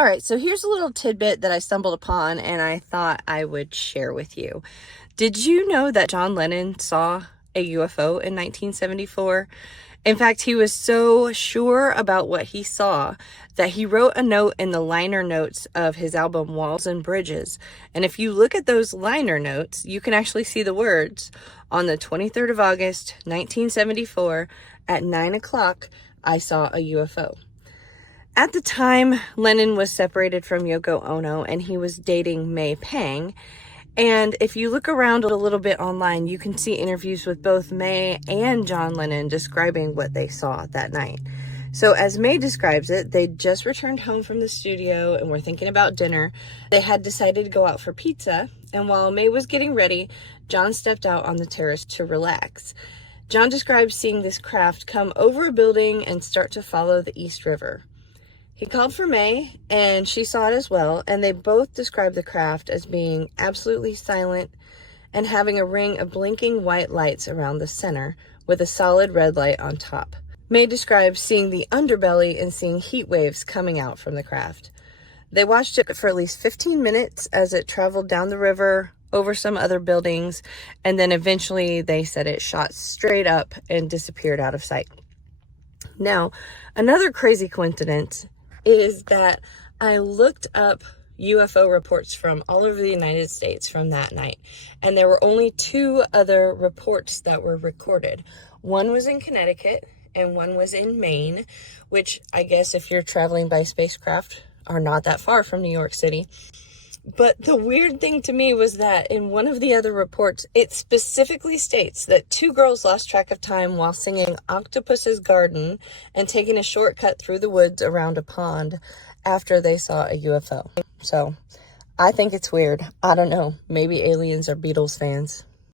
All right, so here's a little tidbit that I stumbled upon and I thought I would share with you. Did you know that John Lennon saw a UFO in 1974? In fact, he was so sure about what he saw that he wrote a note in the liner notes of his album Walls and Bridges. And if you look at those liner notes, you can actually see the words, "On the 23rd of August, 1974, at 9 o'clock, I saw a UFO." At the time, Lennon was separated from Yoko Ono and he was dating May Pang. And if you look around a little bit online, you can see interviews with both May and John Lennon describing what they saw that night. So as May describes it, they just returned home from the studio and were thinking about dinner. They had decided to go out for pizza, and while May was getting ready, John stepped out on the terrace to relax. John describes seeing this craft come over a building and start to follow the East River. He called for May, and she saw it as well, and they both described the craft as being absolutely silent and having a ring of blinking white lights around the center with a solid red light on top. May describes seeing the underbelly and seeing heat waves coming out from the craft. They watched it for at least 15 minutes as it traveled down the river, over some other buildings, and then eventually they said it shot straight up and disappeared out of sight. Now, another crazy coincidence is that I looked up UFO reports from all over the United States from that night, and there were only 2 other reports that were recorded. One was in Connecticut and one was in Maine, which I guess if you're traveling by spacecraft are not that far from New York City. But the weird thing to me was that in one of the other reports, it specifically states that 2 girls lost track of time while singing Octopus's Garden and taking a shortcut through the woods around a pond after they saw a UFO. So I think it's weird. I don't know. Maybe aliens are Beatles fans.